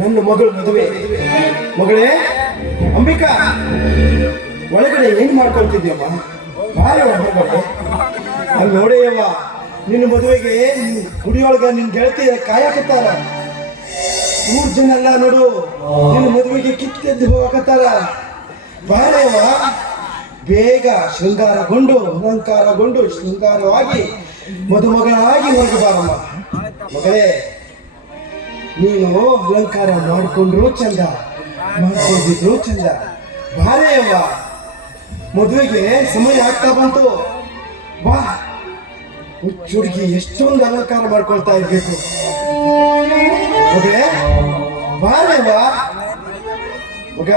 ನನ್ನ ಮಗಳು ಮದುವೆ. ಮಗಳೇ ಅಂಬಿಕಾ, ಒಳಗಡೆ ಏನ್ ಮಾಡ್ಕೊಳ್ತಿದ್ಯಮ್ಮ? ಬಾರಿ ಹೊರಗಡೆ. ಅಲ್ಲಿ ನೋಡೇಯವ್ವ, ನಿನ್ನ ಮದುವೆಗೆ ಗುಡಿಯೊಳಗ ನಿನ್ ಗೆಳತಿ ಕಾಯಕತ್ತಾರ. 3 ಜನ ಎಲ್ಲ ನೋಡು ನಿನ್ನ ಮದುವೆಗೆ ಕಿತ್ತೆದ್ದು ಹೋಗಕತ್ತಾರ. ಬಾರೇವ್ವ, ಬೇಗ ಶೃಂಗಾರಗೊಂಡು ಅಲಂಕಾರಗೊಂಡು ಶೃಂಗಾರವಾಗಿ ಮದುಮಗಳಾಗಿ ಹೊರಗೆ ಬಾರಮ್ಮ. ಮಗಳೇ, ನೀನು ಅಲಂಕಾರ ಮಾಡಿಕೊಂಡ್ರು ಚಂದ, ಮಾಡ್ಕೊಂಡಿದ್ರು ಚಂದ. ಬಾರೇವ್ವ, ಮದುವೆಗೆ ಸಮಯ ಆಗ್ತಾ ಬಂತು. ಬಾ, ಹುಡುಗಿ ಎಷ್ಟೊಂದು ಅಲಂಕಾರ ಮಾಡ್ಕೊಳ್ತಾ ಇರ್ಬೇಕು. ಮಗಳೇ ಬಾರೇವ್ವ. ಮಗ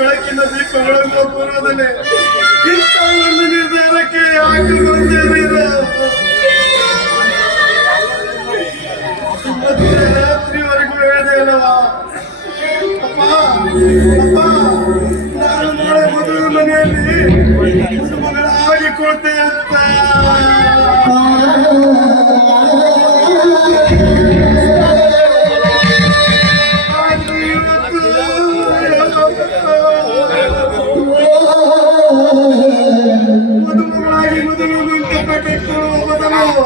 ಬೆಳಕಿನ ದೀಪಗಳನ್ನು ಪೂರ್ವದಲ್ಲೇ ಇಂಥ ಒಂದು ನಿರ್ಧಾರಕ್ಕೆ ಯಾಕೆ ಬಂದೇನಿಲ್ಲ? ರಾತ್ರಿವರೆಗೂ ಹೇಳಿದೆ ಅಲ್ಲವಾ ಅಪ್ಪ, ಅಪ್ಪ, ನಾನು ನಾಳೆ ಮದುವೆ ಮನೆಯಲ್ಲಿ ಮದುಮಗಳಾಗಿ ಕೊಡ್ತೆ ಅಂತ. ಮದುಮಗಳಾಗಿ ಮದುವೆ ಕಟ್ಟಿಕೊಳ್ಳುವ ಬದಲು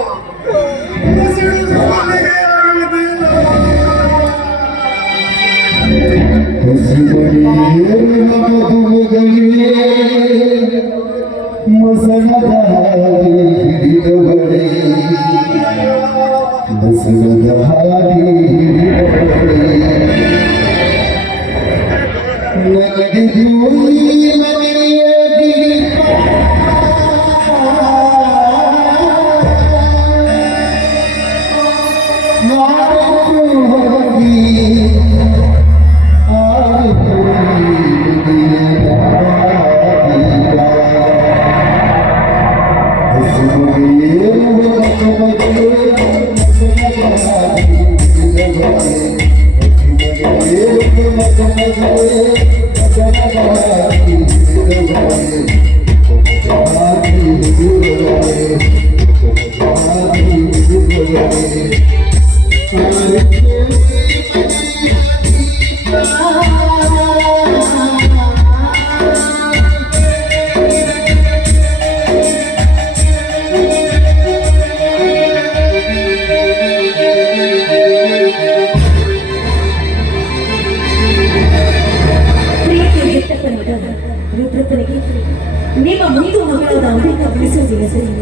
ನಿಮ್ಮ ಮುಂದೆ ಮಕ್ಕಳಾದ ಅಂಬಿಕಾ ಬೆಳೆಸೋದಿಲ್ಲ ಸರಿ.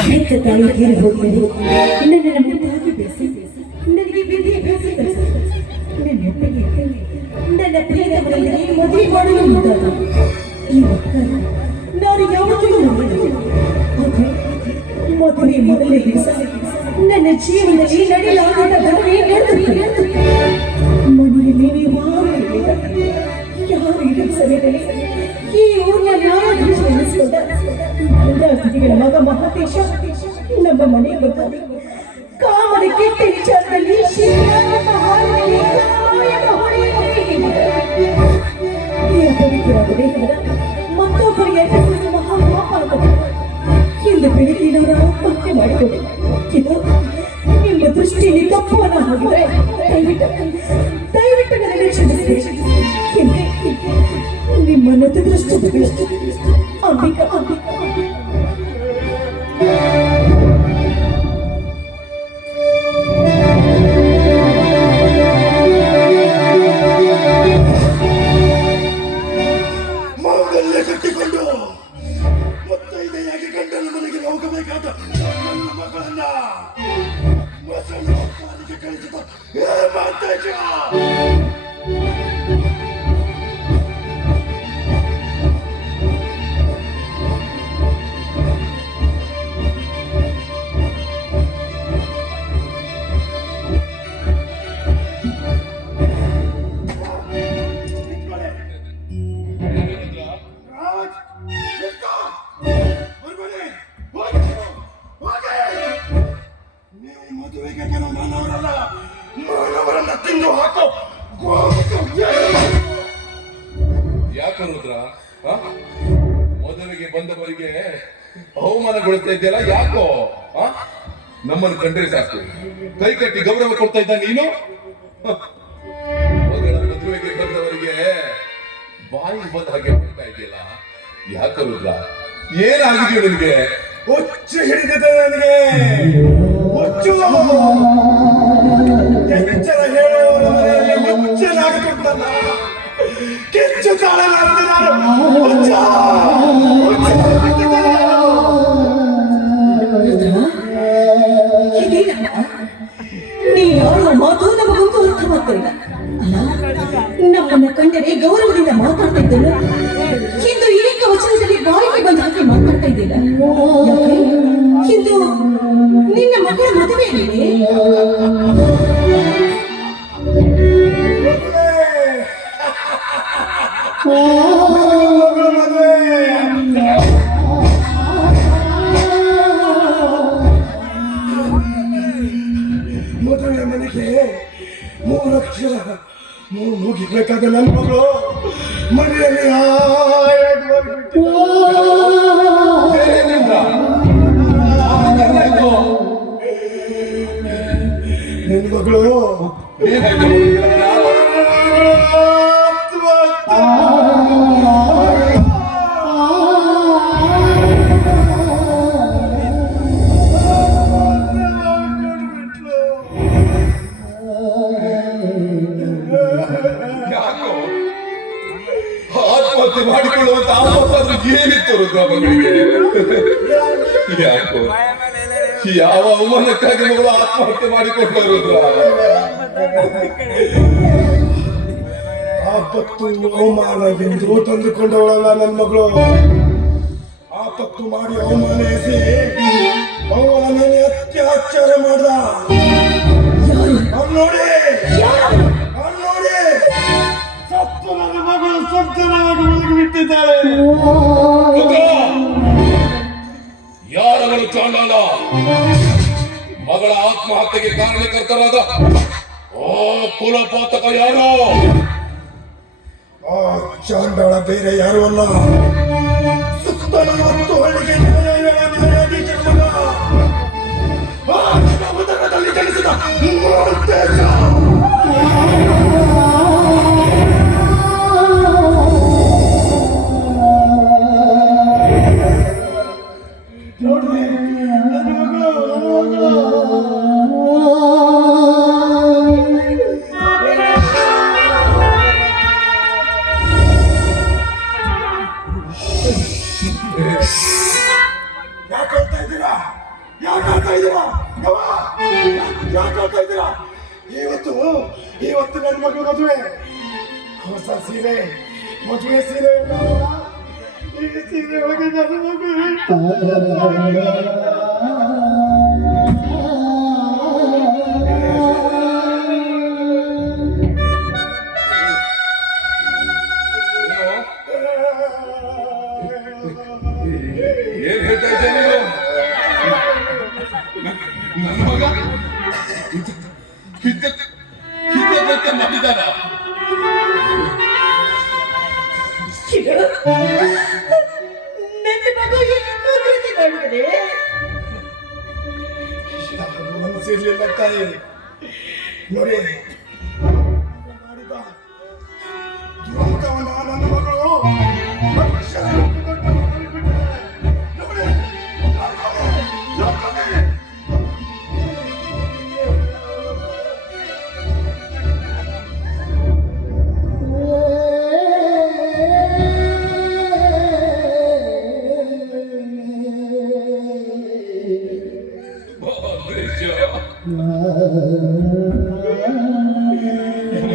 ಅನೇಕ ತಾಯಿ ತೀರಿ ಹೋಗ್ತೇನೆ. ನನ್ನನ್ನು ಮುಂದಾಗಿ ಬೆಳೆಸಿ ನನಗೆ ವಿದ್ಯಾಭ್ಯಾಸ ಕಲಿಸಿ ನನ್ನ ಪ್ರಿಯದವರಲ್ಲಿ ನೀನು ಮದುವೆ ಮಾಡಲು ಮುಂದಾದ ಈ ಮಕ್ಕಳ ನಾನು ಯಾವತ್ತೂ ನೋಡಿಲ್ಲ. ಮದುವೆ ಮೊದಲೇ ದಿವಸ ನನ್ನ ಜೀವನದಲ್ಲಿ ನಡೆಯಲಾಗದ ಘಟನೆ ನಡೆದಿತ್ತು. ಮನೆಯಲ್ಲಿ ನೀವಾಗಲಿಲ್ಲ. ಮಹೇಶ ನಮ್ಮ ಮನೆಯ ಬಂದ ಕಾಮನ ಕೆಟ್ಟ ವಿಚಾರದಲ್ಲಿ ಶ್ರೀರಾಮ ಹಾರದಲ್ಲಿ ಕಾಯಕ ಹೊಳೆಯಲಿ ಈ ಅಪವಿತ್ರವಾದ ಮತ್ತೊಬ್ಬರಿಗೆ ಹೆಸರು ಮಹಾಪಾಪ ಎಂದು ಬೆಳಿಗ್ಗೆ ನಾನು ಆತ್ಮಹತ್ಯೆ ಮಾಡಿಕೊಂಡು ಇದು ನಿಮ್ಮ ದೃಷ್ಟಿಯಲ್ಲಿ ತಪ್ಪುವನ್ನು ಹೋಗಿದ್ರೆ ದಯವಿಟ್ಟು ನನಗೆ ಕ್ಷಮಿಸಿ ನಿಮ್ಮನ್ನು ದೃಷ್ಟಿ ಅಂಬಿಕಾ ಮಾಂಗಲ್ಯ ಕಟ್ಟಿಕೊಂಡು ಮುತ್ತೈದೆಯಾಗಿ ಗಂಡನ ಮನೆಗೆ ಹೋಗಬೇಕಾದ ನನ್ನ ಮಗಳನ್ನ ಮಸಳು ಕಾಲಿಗೆ ಕಳಿಸಿದ ಮಾತಾಜ ಮದುವೆಗೆ ಬರೋ ಮಾನವರಲ್ಲ, ಮಾನವರನ್ನ ತಿಂದು ಹಾಕೋ ಯಾಕೆ ರುದ್ರ ಮದುವೆಗೆ ಬಂದವರಿಗೆ ಅವಮಾನಗೊಳಿಸ್ತಾ ಇದ್ದಲ್ಲ ಯಾಕೋ ನಮ್ಮನ್ನು ಕಂಡ್ರೆ ಸಾಕು ಕೈ ಕಟ್ಟಿ ಗೌರವ ಕೊಡ್ತಾ ಇದ್ದ ನೀನು ಮಗಳ ಮದುವೆಗೆ ಬಂದವರಿಗೆ ಬಾಯಿ ಬಂದ ಹಾಗೆ ಮಾಡ್ತಾ ಇದೆಯಲ್ಲ ಯಾಕೆ ರುದ್ರ ಏನಾಗಿದೆಯೋ ನಿನ್ಗೆ ಹುಚ್ಚು ಹಿಡಿದಿದೆ ನನಗೆ ಹುಚ್ಚು ಎಚ್ಚರ ಹೇಳುವವರ ಮನೆಯಲ್ಲಿ ಹುಚ್ಚನಾಗಿಬಿಟ್ಟಲ್ಲ ಕಿಚ್ಚು ಕಾಣಲಾರದೆ ನಾನು ಹುಚ್ಚ ನೀ ಯಾವ ಮಾತು ನಮಗೊಂದು ಅರ್ಥವಾಗ್ತಿಲ್ಲ ನಮ್ಮನ್ನ ಕಂಡರೆ ಗೌರವದಿಂದ ಮಾತಾಡ್ತಾ ಇದ್ದಲ್ಲ ಇಂದು ಏಕವಚನದಲ್ಲಿ ಬಾಯಿಗೆ ಬಂದ ಹಾಗೆ ಮಾತಾಡ್ತಾ ಇದ್ದಿಲ್ಲ ಯಾಕೆ ಇಂದು ನಿನ್ನ ಮಗಳ ಮದುವೆಯಲ್ಲಿ ಮದುವೆ ಮನೆಗೆ 3 ಅಕ್ಷರ ಮುಗಿಬೇಕಾದ ನನ್ನ ಮಗಳು ಮನೆಯಲ್ಲಿ ಹಾಯಾಗಿ ಹೋಗ್ಬಿಟ್ಟು ನನ್ನ ಮಗಳು ಯಾಕೋ ಆತ್ಮಹತ್ಯೆ ಮಾಡಿಕೊಳ್ಳುವಂತ ಆಪತ್ತಾದ್ರೂ ಏನಿತ್ತು ರುದ್ರ ಮಗಳಿಗೆ ಯಾಕೋ ಯಾವ ಅವಮಾನಕ್ಕಾಗಿ ಮಗಳು ಆತ್ಮಹತ್ಯೆ ಮಾಡಿಕೊಂಡ ರುದ್ರ ಆಪತ್ತು ಅವಮಾನವೆಂದು ತಂದುಕೊಂಡವಳಲ್ಲ ನನ್ನ ಮಗಳು ಆಪತ್ತು ಮಾಡಿ ಅವಮಾನ ಎಸಿ ಅವಳ ಮೇಲೆ ಅತ್ಯಾಚಾರ ಮಾಡ್ದ ಅವ್ನು ನೋಡಿ ಸತ್ತು ನನ್ನ ಮಗಳು ಸತ್ತನಾಗಿ ಬಿಟ್ಟಿದ್ದಾಳೆ ಯಾರವರು ಚಾಂಡಾಲ ಮಗಳ ಆತ್ಮಹತ್ಯೆಗೆ ಕಾರಣಕರ್ತರಾದ ಓ ಕುಲಪಾತಕ ಯಾರು ಆ ಚಾಂಡಾಳ ಬೇರೆ ಯಾರು ಅಲ್ಲ ಸುತ್ತ 40 ಹಳ್ಳಿಗೆ ನ್ಯಾಯಾಧೀಶರ ಮಗ ಆ ಕ್ಷಮತದಲ್ಲಿ ಜನಿಸಿದ ಮಾಂತೇಶ. ನೋಡ್ರಿ ನನ್ನ ಮಗಳು ಯಾಕೆ ಹೇಳ್ತಾ ಇದ್ದೀರಾ ಇವತ್ತು ನನ್ನ ಮಗಳು ಮದುವೆ ಹೊಸ ಸೀರೆ ಮದುವೆ ಸೀರೆ ಈ ಸೀರೆ ಒಳಗೆ ನನ್ನ ಮಗಳು ಏನ್ ಹೇಳ್ತಾ ಇದ್ದೆ ನೀನು ಹಿಂದೆ ಮಾಡಿದಾನ. ಶಿವ, ನನ್ನ ಮಗು ಏನು ಕೃತಿ ಮಾಡಿದರೆ ಮನಸ್ಸಿರ್ಲಿಲ್ಲ ತಾಯಿ. ನೋಡಿ ಮಾಡಿದ ದುರಂತವನ್ನ ನನ್ನ ಮಗಳು ನೋಡಿ, ನೋಡ್ಕೊಳ್ಳಿ.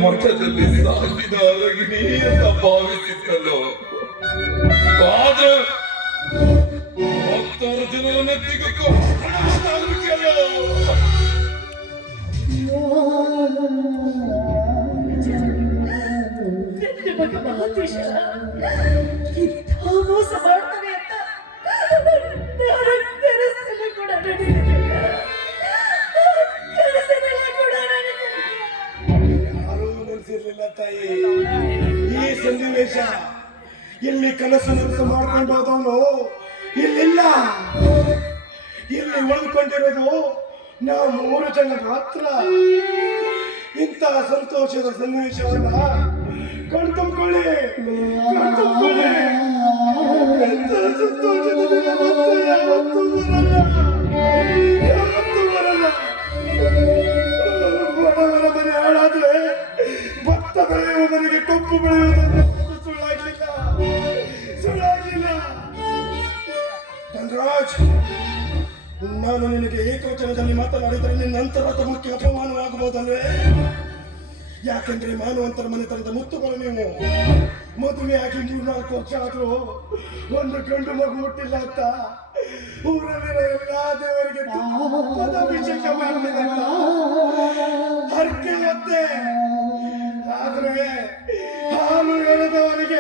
ಮಠದಲ್ಲಿ ಸಾಗಿದ ಅರಗಿಣಿ ಅಂತ ಭಾವಿಸಿದ್ದಲ್ಲೋ, ಆದ್ರೆ 10 ಜನರ ನೆತ್ತಿಗೂ ನನ್ನ ಮಗ ಮಹಾದೇಶ ಇಂಥ ಮೋಸ ಮಾಡ್ತಾನೆ ಅಂತ ನಾನು ಕನಸಲ್ಲಿ ಕೂಡ ನಡೆದಿರಲಿಲ್ಲ. ಕನಸಲ್ಲಿ ಕೂಡ ನಡೆದಿರಲಿಲ್ಲ. ಯಾರೂ ನೆನೆಸಿರ್ಲಿಲ್ಲ ತಾಯಿ. ಈ ಸನ್ನಿವೇಶ ಇಲ್ಲಿ ಕನಸು ನನಸು ಮಾಡ್ಕೊಂಡು ಹೋದವನು ಇಲ್ಲಿಲ್ಲ. ಇಲ್ಲಿ ಉಳಿದುಕೊಂಡಿರೋದು ನಾವು 3 ಜನ ಮಾತ್ರ. ಇಂತಹ ಸಂತೋಷದ ಸನ್ನಿವೇಶವನ್ನ ಕಣ್ತುಂಬ್ಕೊಳ್ಳಿ. ಇಂತಹ ಸಂತೋಷದ ದಿನ ಮತ್ತೆ ಯಾವತ್ತೂ ಬರಲ್ಲ. ಬಡವರ ಮನೆ ಹಾಳಾದ್ರೆ ಭತ್ತ ಬೆಳೆಯುವ ಮನೆಗೆ ಕಬ್ಬು ಬೆಳೆಯುವುದನ್ನು ಸುಳ್ಳಾಗಲಿಲ್ಲ. ಧನರಾಜ್, ನಾನು ನಿನಗೆ ಏಕವಚನದಲ್ಲಿ ಮಾತನಾಡಿದರೆ ನಿನ್ನ ಅಂತರಾತ್ಮಕ್ಕೆ ಅಪಮಾನವಾಗಬಹುದಲ್ವೇ? ಯಾಕೆಂದ್ರೆ ಮಾನವಂತರ ಮನೆತನದ ಮುತ್ತುಗಳು ನೀವು. ಮದುವೆ ಆಗಿ 3-4 ವರ್ಷ ಆದ್ರೂ ಒಂದು ಗಂಡು ಮಗು ಹುಟ್ಟಿಲ್ಲ ಅಂತ ಊರಲ್ಲಿರೋ ಎಲ್ಲಾ ದೇವರಿಗೆ ತುಪ್ಪದ ಅಭಿಷೇಕ ಮಾಡ್ತೀನಿ ಅಂತ ಹರಕೆ ಹೊತ್ತೆ. ಆದ್ರೆ ಹಾಲು ಎಳೆದವರಿಗೆ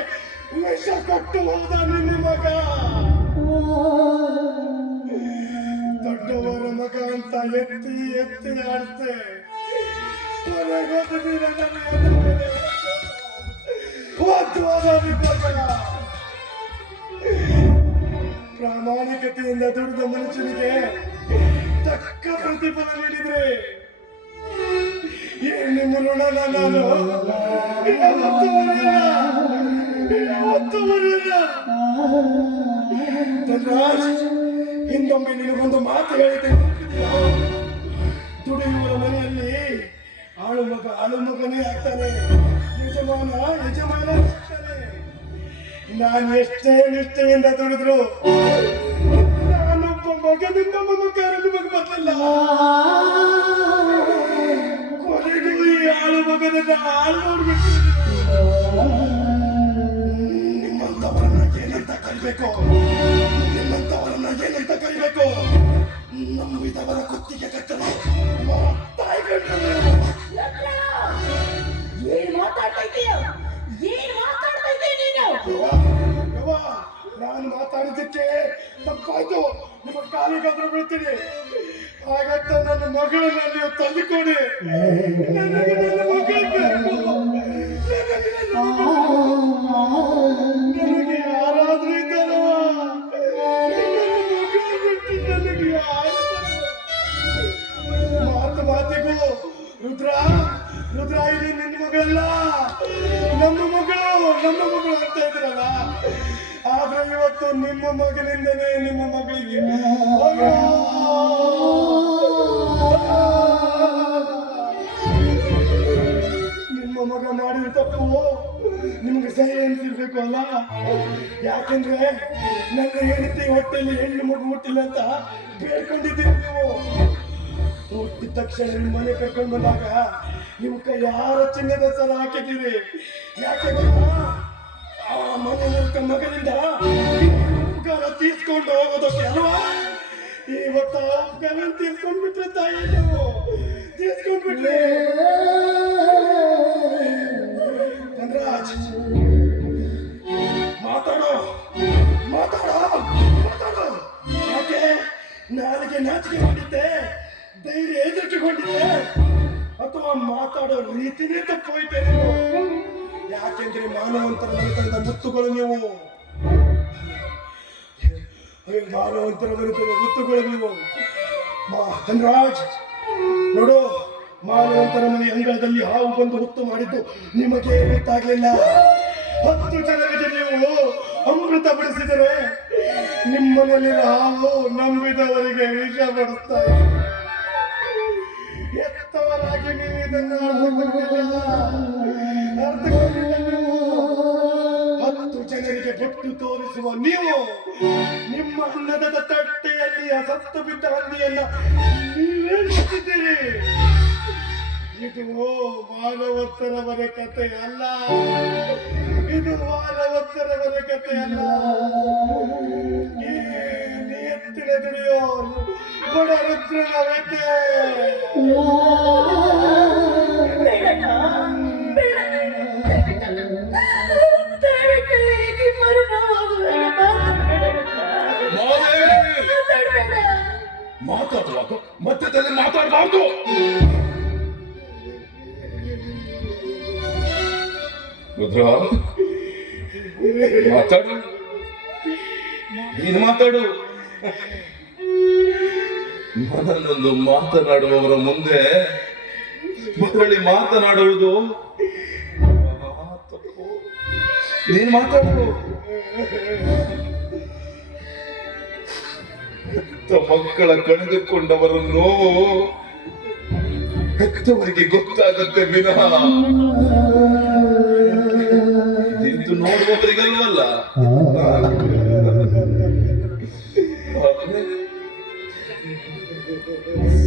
ವಿಷ ಕೊಟ್ಟು ಹೋದ ನಿನ್ನ ಮಗ. ದೊಡ್ಡವರ ಮಗ ಅಂತ ಎತ್ತಿ ಎತ್ತಿ ಆಡ್ತೆ. ಕೊನೆಗೊಂದು ದಿನ ನನ್ನ ಎದುರು ಮೇಲೆ ಒದ್ದುವಾದ ವಿಭಾಗ. ಪ್ರಾಮಾಣಿಕತೆಯಿಂದ ದುಡಿದ ಮನುಷ್ಯನಿಗೆ ತಕ್ಕ ಪ್ರತಿಫಲ ನೀಡಿದ್ರೆ ನಿಮ್ಮ ಋಣನ ನಾನು ಯಾವತ್ತೂ ಮರೆಯಲ್ಲ. ಧನರಾಜ್, ಇನ್ನೊಮ್ಮೆ ನಿನಗೊಂದು ಮಾತು ಹೇಳಿದ್ದೇನೆ. ದುಡಿಯುವ ಮನೆಯಲ್ಲಿ ಆಳು ಮಗನೇ ಆಗ್ತಾನೆ, ಯಜಮಾನ ಆಗ್ತಾನೆ. ನಾನು ಎಷ್ಟೇ ನಿಷ್ಠೆಯಿಂದ ದುಡಿದ್ರು ನಾನೊಬ್ಬ ಮಗನಿಂದ ಮಮಕಾರನ್ನು ಮಗ ಬರಲಿಲ್ಲ. ಕೊನೆಗೂ ಈ ಆಳು ಮಗನನ್ನ ಹಾಳು ಮಾಡ್ಬಿಟ್ಟು ನಿಮ್ಮಂತವರನ್ನ ಏನಂತ ಕರಿಬೇಕು? ನಂಬಿದವರ ಕುತ್ತಿಗೆ ಕಟ್ಟಲು ಏನ್ ಮಾತಾಡ್ತಾ ಇದೀಯ ನೀನು? ನಾನು ಮಾತಾಡಿದ್ದಕ್ಕೆ ತಪ್ಪಾಯ್ತು. ನಿಮ್ಮ ಕಾಲಿಗಾದ್ರೂ ಬೀಳ್ತೀನಿ. ಹಾಗಂತ ನನ್ನ ಮಗಳನ್ನ ನೀವು ತಂದುಕೊಡಿ. ನನಗೆ ನನ್ನ ಮಗಳು ಬೇಕು. ನನಗೆ ಯಾರಾದ್ರೂ ಇದ್ದಾರವ? ನನ್ನ ಮಗಳು ಬಿಟ್ಟು ನನಗೆ ಯಾರು? ಮಾತಿಗೂ ರುದ್ರ ಇಲ್ಲಿ ನಿನ್ನ ಮಗಳಲ್ಲ, ನಮ್ಮ ಮಗಳು ಅಂತ ಇದ್ರಲ್ಲ. ಆದ್ರೆ ಇವತ್ತು ನಿಮ್ಮ ಮಗನಿಂದನೇ ನಿಮ್ಮ ಮಗಳಿಗೆ ನಿಮ್ಮ ಮಗ ಮಾಡಿದ ತಪ್ಪು ನಿಮ್ಗೆ ಸಹಿ ಅನ್ಸಿರ್ಬೇಕು ಅಲ್ಲ. ಯಾಕಂದ್ರೆ ನನ್ನ ಹೆಂಡತಿ ಹೊಟ್ಟೆಯಲ್ಲಿ ಹೆಣ್ಣು ಮಗು ಹುಟ್ಟಿಲ್ಲ ಅಂತ ಬೇಡ್ಕೊಂಡಿದ್ದೀರಿ ನೀವು. ಹುಟ್ಟಿದ ತಕ್ಷಣ ನಿಮ್ಮ ಮನೆ ಕರ್ಕೊಂಡು ಬಂದಾಗ ನಿಮ್ಮ ಕೈ ಯಾರ ಚಿನ್ನದ ಸಲ ಹಾಕಿದ್ದೀರಿ. ಯಾಕೆ ಗೊತ್ತಾ? ಆ ಮನೆಯ ಮಗನಿಂದ ಉಪಕಾರ ತೀರ್ಸ್ಕೊಂಡು ಹೋಗೋದಕ್ಕೆ ಅಲ್ವಾ? ಇವತ್ತು ಆ ಉಪಕಾರ ತೀರ್ಸ್ಕೊಂಡ್ಬಿಟ್ರೆ ತಾಯಿ, ತೀರ್ಸ್ಕೊಂಡ್ಬಿಟ್ರೆ. ಧನರಾಜ್, ಮಾತಾಡೋ. ಯಾಕೆ ನಾಲಿಗೆ ನಾಚಿಕೆ ಹೊಂದಿದ್ದೆ? ಧೈರ್ಯ ಹೆದರಿಕೆಗೊಂಡಿದ್ದೆ? ಅಥವಾ ಮಾತಾಡೋ ರೀತಿನೇ ತಪ್ಪೋಯ್ತೆ ನೀವು. ಯಾಕೆಂದ್ರೆ ಮಾನವಂತರ ಮನೆತನದ ಮುತ್ತುಗಳು ನೀವು. ಮಾನವಂತರ ಮನೆತನದ ಮುತ್ತುಗಳು ನೀವು. ಧನರಾಜ್ ನೋಡು, ಮಾನವಂತರ ಮನೆ ಅಂಗಳದಲ್ಲಿ ಹಾವು ಬಂದು ಹುತ್ತು ಮಾಡಿದ್ದು ನಿಮಗೆ ಗೊತ್ತಾಗ್ಲಿಲ್ಲ. 10 ಜನರಿಗೆ ನೀವು ಅಮೃತ ಬಡಿಸಿದರೆ ನಿಮ್ಮನೆಯಲ್ಲಿ ಹಾವು ನಂಬಿದವರಿಗೆ ವಿಷ ಬಡಿಸ್ತಾರೆ. ಎತ್ತವರಾಗಿ ನೀವು ಇದನ್ನು ಅರ್ಥಕೊಂಡಿಲ್ಲ ನೀವು. 10 ಜನರಿಗೆ ಬೊಟ್ಟು ತೋರಿಸುವ ನೀವು ನಿಮ್ಮ ಅನ್ನದ ತಟ್ಟೆಯಲ್ಲಿ ಸತ್ತು ಬಿದ್ದ ಹಂದಿಯನ್ನ ನೀವೇನಿದ್ದೀರಿ. ಇದು ಮಾನವತ್ತರ ಮನೆ ಕಥೆ ಅಲ್ಲ. ಇದು ಮಾನವತ್ತರ ಮನೆ ಕಥೆ ಅಲ್ಲ. ಈ ನಿಯತ್ತಿನ ದುಡಿಯೋ ಬಡ ರುದ್ರನ ವೇಟೆ. ಮಾತಾಡುವಾಗ ಮಧ್ಯದಲ್ಲಿ ಮಾತಾಡಬಾರ್ದು. ರುದ್ರ, ಮಾತಾಡು, ನೀನು ಮಾತಾಡು. ನನ್ನೊಂದು ಮಾತನಾಡುವವರ ಮುಂದೆ ಮರಳಿ ಮಾತನಾಡುವುದು ತಪ್ಪು. ನೀನು ಮಾತಾಡು. ಮಕ್ಕಳ ಕಳೆದುಕೊಂಡವರ ನೋವು ಹೆತ್ತವರಿಗೆ ಗೊತ್ತಾಗುತ್ತೆ ವಿನಃ ನಿಂತು ನೋಡುವವರಿಗಲ್ವಲ್ಲ.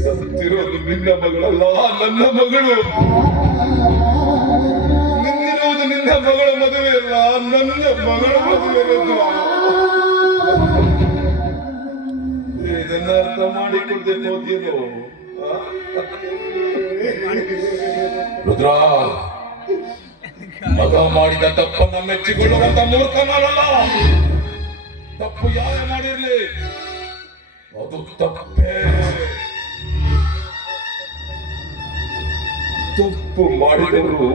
ಸತ್ತಿರೋದು ನಿನ್ನ ಮಗಳಲ್ಲ, ನನ್ನ ಮಗಳು. ನಿಂದಿರುವುದು ನಿನ್ನ ಮಗಳ ಮದುವೆ ಅಲ್ಲ, ನನ್ನ ಮಗಳ ಮದುವೆ. ಇದನ್ನ ಅರ್ಥ ಮಾಡಿಕೊಳ್ದೆ ಹೋದ್ಯೇನು? ರುದ್ರ, ಮಗ ಮಾಡಿದ ತಪ್ಪನ್ನ ಮೆಚ್ಚಿಕೊಳ್ಳುವಂತ ಮೂರ್ಖ ನಾನಲ್ಲ. ತಪ್ಪು ಯಾರೇ ಮಾಡಿರ್ಲಿ ಅದು ತಪ್ಪೇ. ತಪ್ಪು ಮಾಡಿದವರು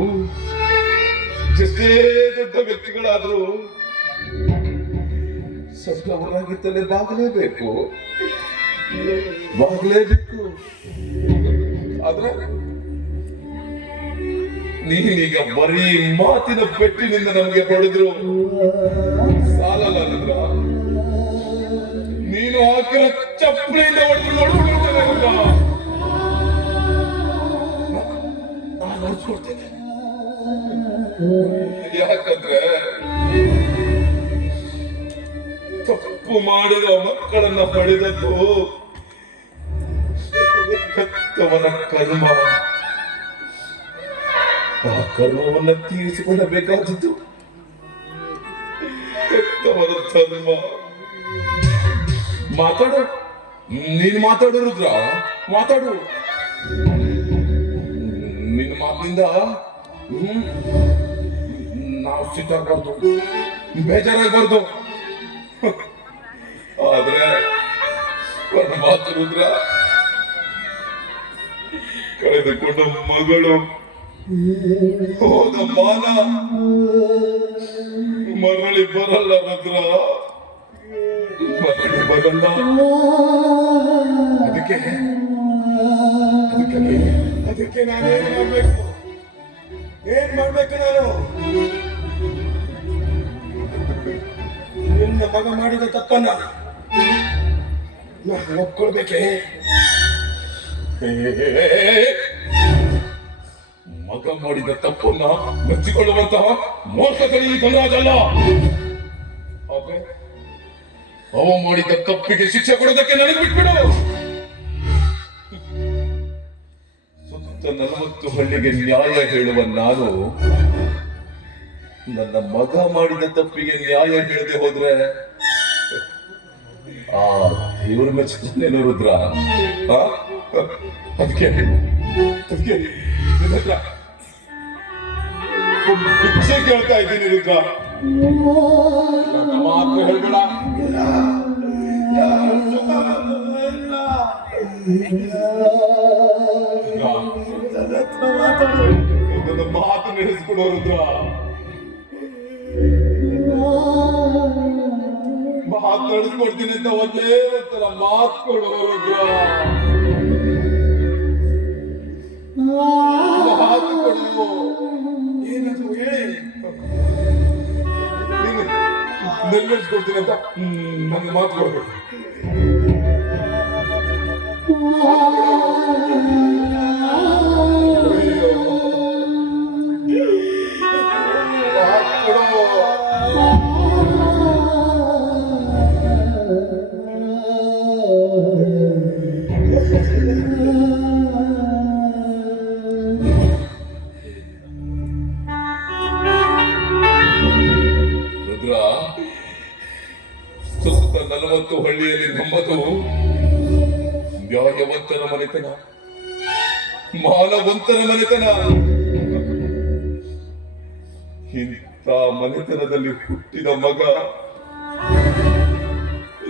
ಎಷ್ಟೇ ದೊಡ್ಡ ವ್ಯಕ್ತಿಗಳಾದ್ರು ಸತ್ತವರಾಗಿತ್ತಲೇ ಬಾಗಲೇಬೇಕು. ಆದ್ರೆ ನೀನೀಗ ಬರೀ ಮಾತಿನ ಪೆಟ್ಟಿನಿಂದ ನಮಗೆ ಹೊಡೆದ್ರು ಸಾಲಲ್ಲ. ನೀನು ಹಾಕಿರೋ ಚಪ್ಪಲಿಯಿಂದ ಹೊಡೆದು ನೋಡ್ಕೊಳ್ತೇನೆ. ನಾನು ನೋಡ್ಕೊಳ್ತೇನೆ. ಯಾಕಂದ್ರೆ ತಪ್ಪು ಮಾಡಿದ ಮಕ್ಕಳನ್ನ ಪಡೆದದ್ದು ಹೆತ್ತವನ ಕರ್ಮ. ಆ ಕರ್ಮವನ್ನ ತೀರಿಸಿಕೊಳ್ಳಬೇಕಾಗಿತ್ತು ಹೆತ್ತವನ ಧರ್ಮ. ಮಾತಾಡು, ನೀನು ಮಾತಾಡು ರುದ್ರ, ಮಾತಾಡು. ನಿನ್ನ ಮಾತಿನಿಂದ ನಾವು ಸಿಟ್ಟಾಗಬಾರ್ದು, ಬೇಜಾರಾಗಬಾರ್ದು. ಆದ್ರೆ ಒಂದು ಮಾತು ರುದ್ರ, ಕಳೆದುಕೊಂಡ ಮಗಳು ಹೋದ ಮಾನ ಮರಳಿ ಬರಲ್ಲ ರುದ್ರ, ಮರಳಿ ಬರಲ್ಲ. ಅದಕ್ಕೆ ನಾನೇನ್ ಮಾಡ್ಬೇಕು? ಏನ್ ಮಾಡ್ಬೇಕು ನಾನು? ನಿನ್ನ ಮಗ ಮಾಡಿದ ತಪ್ಪನ್ನ ನಾನು ಒಪ್ಕೊಳ್ಬೇಕೆ? ಮಗ ಮಾಡಿದ ತಪ್ಪನ್ನ ಮೆಚ್ಚಿಕೊಳ್ಳುವಂತಹ ಮೂರ್ಖತೆ ಧನರಾಜಲ್ಲ. ಅವ ಮಾಡಿದ ತಪ್ಪಿಗೆ ಶಿಕ್ಷೆ ಕೊಡೋದಕ್ಕೆ ನನಗೆ ಬಿಟ್ಬಿಡು. ಸುತ್ತ 40 ಹಳ್ಳಿಗೆ ನ್ಯಾಯ ಹೇಳುವ ನಾನು ನನ್ನ ಮಗ ಮಾಡಿದ ತಪ್ಪಿಗೆ ನ್ಯಾಯ ಹೇಳದೆ ಹೋದ್ರೆ ಆ ದೇವ್ರ ಮೆಚ್ಚಿನೇನು ರುದ್ರ? ಅದಕ್ಕೆ ಭಿಕ್ಷೆ ಕೇಳ್ತಾ ಇದ್ದೀನಿ ರುದ್ರ. ಮಾತ್ರ ಹೇಳ್ಬೇಡ. ಸದತ್ವವಾಗಿ ಒಂದು ಮಾತು ನಡೆಸ್ಕೊಡು ರುದ್ರ. ಮಾತು ನಡೆಸ್ಕೊಡ್ತೀನಿ ಅಂತ ಒಂದೇ ಒಂಥರ ಮಾತು ಕೊಡು ರುದ್ರ. ಮಾತು ಕೊಡು. ಏನದು ಹೇಳಿ. ನೀನು ನೆರವೇರಿಸ್ಕೊಡ್ತೀನಿ ಅಂತ ನನಗೆ ಮಾತು ಕೊಡ್ಬೇಕು. ರುದ್ರ, ಸುತ್ತ 40 ಹಳ್ಳಿಯಲ್ಲಿ ನಮ್ಮದು ನ್ಯಾಯವಂತರ ಮನೆತನ, ಮಾನವಂತರ ಮನೆತನ. ಇಂಥ ಮನೆತನದಲ್ಲಿ ಹುಟ್ಟಿದ ಮಗ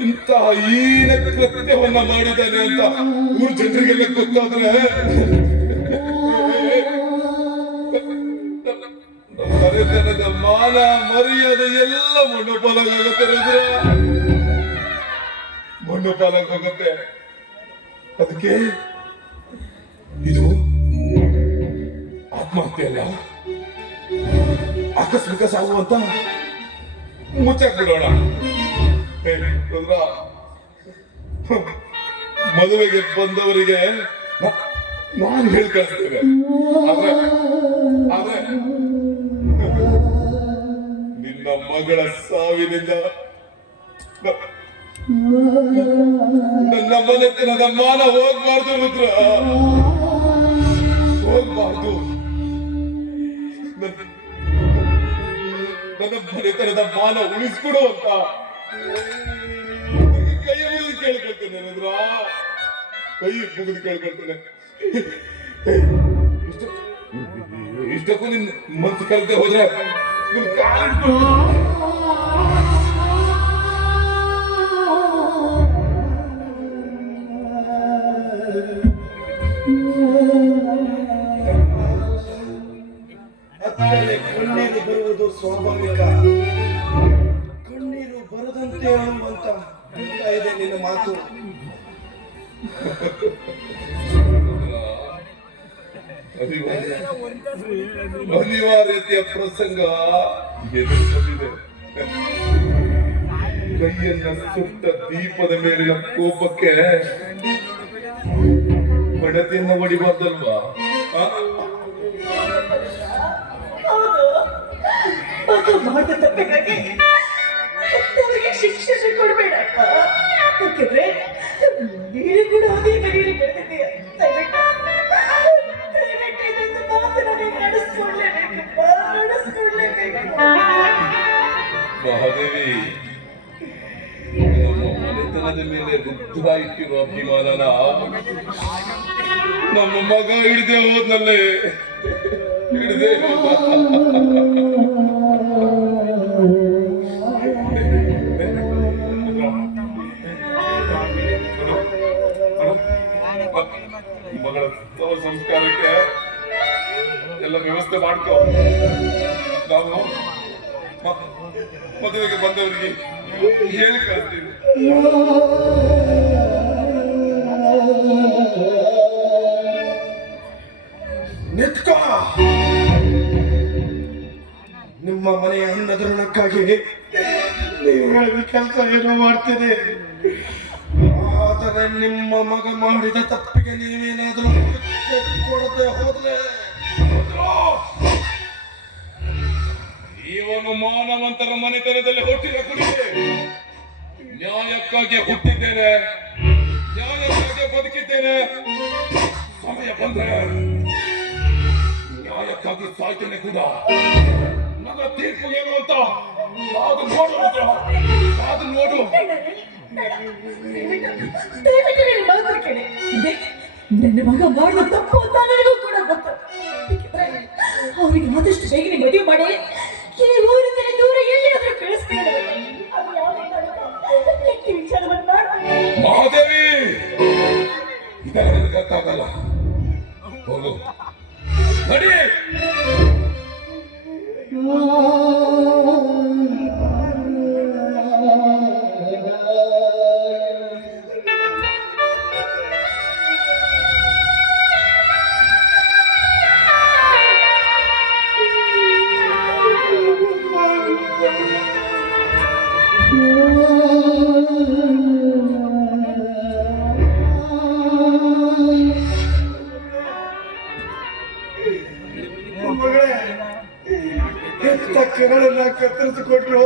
ಇಂತಹ ಹೀನ ಕೃತ್ಯವನ್ನ ಮಾಡಿದ್ದಾನೆ ಅಂತ ಊರು ಜನರಿಗೆಲ್ಲ ಗೊತ್ತಾದ್ರೆ ಮನೆತನದ ಮಾನ ಮರ್ಯಾದೆ ಎಲ್ಲ ಮಣ್ಣು ಪಾಲಾಗುತ್ತೆ ರುದ್ರ. ಮಣ್ಣು ಪಾಲಾಗುತ್ತೆ. ಅದಕ್ಕೆ ಇದು ಆತ್ಮಹತ್ಯೆ ಅಲ್ಲ, ಆಕಸ್ಮಿಕ ಸಾವು ಅಂತ ಮುಚ್ಚಾಕ್ ಬಿಡೋಣ. ರುದ್ರ, ಮದುವೆಗೆ ಬಂದವರಿಗೆ ನಾನು ಹೇಳಿ ಕಳಿಸ್ತೇನೆ. ಆದ್ರೆ ನಿನ್ನ ಮಗಳ ಸಾವಿನಿಂದ ನನ್ನ ಮನೆತನದ ಮಾನ ಹೋಗ್ಬಾರ್ದು ರುದ್ರ, ಹೋಗ್ಬಾರ್ದು. ನನ್ನ ಮನೆತನದ ಮಾನ ಉಳಿಸ್ಕೊಡು ಅಂತ ಕೈ ಮುಗಿದು ಕೇಳ್ಕೊಳ್ತೇನೆ ರುದ್ರ, ಕೈ ಮುಗಿದು ಕೇಳ್ಕೊಳ್ತೇನೆ. ಇಷ್ಟಕ್ಕೂ ನಿನ್ ಮನ್ಸು ಕಲಿತೆ ಹೋದ್ರೆ ನಿನ್ ಕಾಲಿಟ್ಟು ಅತ್ತರೆ ಕಣ್ಣೀರು ಬರುವುದು ಸ್ವಾಭಾವಿಕ. ಕಣ್ಣೀರು ಬರದಂತೆ ಅನ್ನುವಂತ ಇದೆ ನಿನ್ನ ಮಾತು. ಅನಿವಾರ್ಯತೆಯ ಪ್ರಸಂಗ ಎದುರಿಸಲಿದೆ. ಕೈಯನ್ನ ಸುಟ್ಟ ದೀಪದ ಮೇಲಿನ ಕೋಪಕ್ಕೆ ಬಡತಿಯನ್ನ ಹೊಡಿಬಾರ್ದಲ್ವಾ? ಮಾಡಿದ ತಪ್ಪಿಗಾಗಿ ಅವರಿಗೆ ಶಿಕ್ಷೆ ಕೊಡಬೇಡಪ್ಪ. ಯಾಕಂದ್ರೆ ನೀನು ಕೂಡ ಅದೇ ಬರೀಲಿ ಬೆಳೆದಿದ್ದೀಯ. ಮಹಾದೇವಿ, ನಮ್ಮ ಮನೆತನದ ಮೇಲೆ ರುದ್ರ ಇಟ್ಟಿರುವ ಅಭಿಮಾನನ ನಮ್ಮ ಮಗ ಹಿಡಿದೇ ಹೋದ್ನಲ್ಲೇ, ಹಿಡಿದೇ ಹೋದ. ಮಗಳ ಸಂಸ್ಕಾರಕ್ಕೆ ಎಲ್ಲ ವ್ಯವಸ್ಥೆ ಮಾಡ್ಕೋ. ನಾವು ಮದುವೆಗೆ ಬಂದವರಿಗೆ ಹೇಳಿ ಕಳಿಸ್ತೀವಿ. ನಿತ್ಕೋ. ನಿಮ್ಮ ಮನೆಯ ಅನ್ನದೃಣಕ್ಕಾಗಿ ನೀವು ಹೇಳಿದ ಕೆಲಸ ಏನೋ ಮಾಡ್ತೇನೆ. ಆದರೆ ನಿಮ್ಮ ಮಗ ಮಾಡಿದ ತಪ್ಪಿಗೆ ನೀವೇನಾದರೂ ಕೊಡದೆ ಹೋದ್ರೆ ಇವನು ಮಾನವಂತರ ಮನೆತನದಲ್ಲಿ ಹುಟ್ಟಿದ ಕುಡಿದೆ. ನ್ಯಾಯಕ್ಕಾಗಿ ಹುಟ್ಟಿದ್ದೇನೆ, ನ್ಯಾಯಕ್ಕಾಗಿ ಬದುಕಿದ್ದೇನೆ. ಸಮಯ ಬಂದ್ರೆ ನ್ಯಾಯಕ್ಕಾಗಿ ಸಾಯ್ತೇನೆ ಕೂಡ. ನನ್ನ ತೀರ್ಪು ಏನು ಅಂತ ಕಾದು ನೋಡು, ಕಾದು ನೋಡು. ನನ್ನ ಮಗ ಮಾಡಿದ ತಪ್ಪು ಅಂತ ನನಗೂ ಕೂಡ ಗೊತ್ತು. ಅವರಿಗೆ ಆದಷ್ಟು ಬೇಗನೆ ಮದುವೆ ಮಾಡಿ ಈ ಊರಿಂದ ದೂರ ಎಲ್ಲಿಯಾದ್ರೂ ಕಳಿಸ್ತಾರೆ. ವಿಚಾರವನ್ನು ಮಾಡ್ತಾರೆ. ಮಹಾದೇವಿ, ಇದೆಲ್ಲ ಗೊತ್ತಾಗಲ್ಲ. ಹೋಗು, ನಡಿ. ಮಗಳೇ, ಎಂತ ಕೆರಳನ್ನ ಕತ್ತರಿಸಿಕೊಟ್ಟು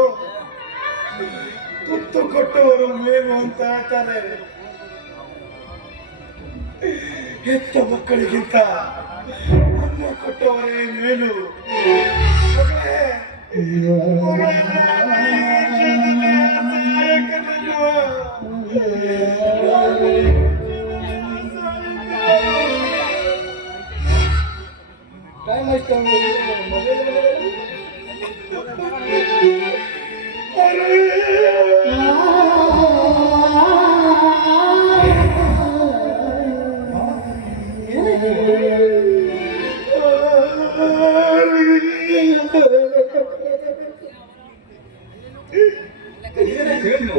ತುತ್ತು ಕೊಟ್ಟವರು ಮೇಲು ಅಂತ ಹೇಳ್ತಾರೆ. ಹೆತ್ತ ಮಕ್ಕಳಿಗಿಂತ ಅನ್ನ ಕೊಟ್ಟವರೇ ಮೇಲು. ಮಗಳೇ, ಟೈಮ್ ಆಯ್ತು.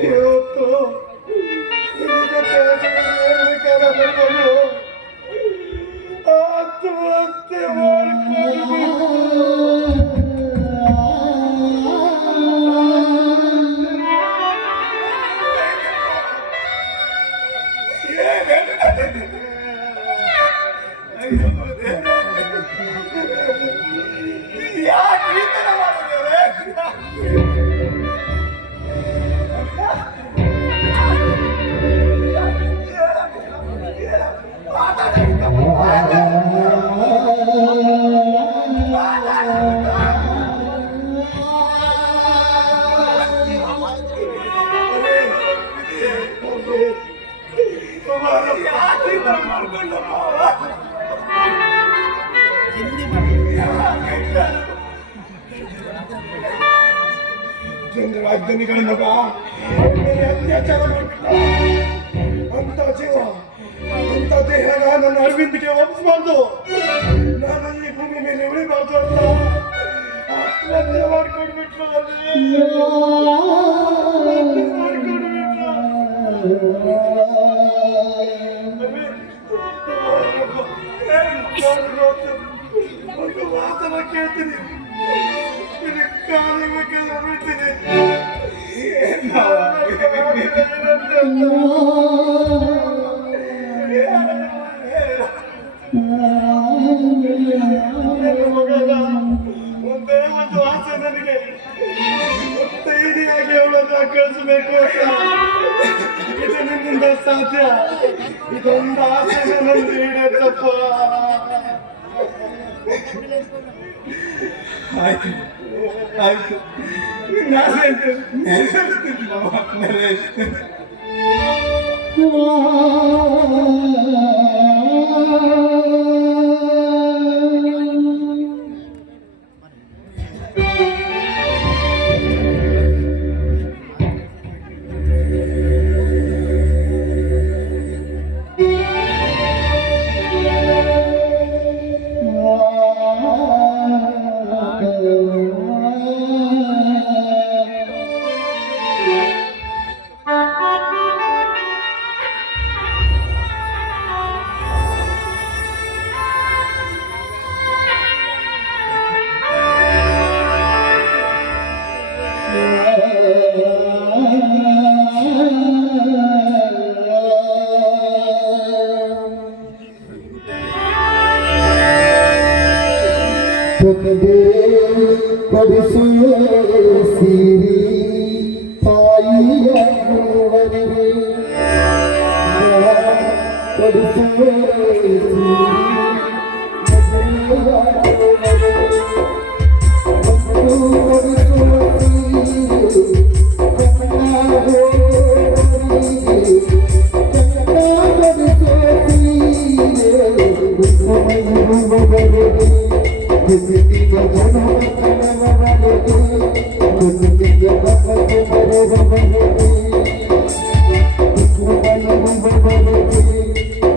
ಇವತ್ತು ಆತ್ಮಹತ್ಯೆ ಯಾಕೆ ಈ ತರ ಮಾಡಿದ್ದಾರೆ? ರಾಜಧಾನಿಗಳ ಮಗ ಮೇಲೆ ಅತ್ಯಾಚಾರ ಮಾಡ್ಬಿಟ್ಟ. ಅಂತ ಜೀವ ಅಂತ ದೇಹನ ನನ್ನ ಅರವಿಂದ್ಗೆ ಒಪ್ಪಿಸಬಾರ್ದು. ನಾನು ಈ ಭೂಮಿ ಮೇಲೆ ಉಳಿಬಾರ್ದು ಅಂತ ಆತ್ಮಹತ್ಯೆ ಮಾಡ್ಕೊಂಡ್ಬಿಟ್ರು. ಒಂದು ಮಾತನ್ನ ಕೇಳ್ತೀನಿ, ಕಾಲಿಗೆ ಬಿಡ್ತೀನಿ. ಒಂದೇ ಒಂದು ಆಸೆ ನನಗೆ, ಮುತ್ತೈದೆಯಾಗಿ ಅವಳನ್ನ ಕಳಿಸಬೇಕು ಅಂತ. ಇದು ನನ್ನಿಂದ ಸಾಧ್ಯ. ಇದೊಂದು ಆಸೆ ನನ್ನದು ಈಡೇರಪ್ಪ. ಆಯ್ತು ಆಯ್ತು, ನಾನೇ ನೆರವೇರಿಸ್ತೀನಿ ಮಾವ, ನೆರವೇರಿಸ್ತೀನಿ.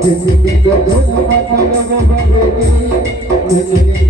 This is the Suni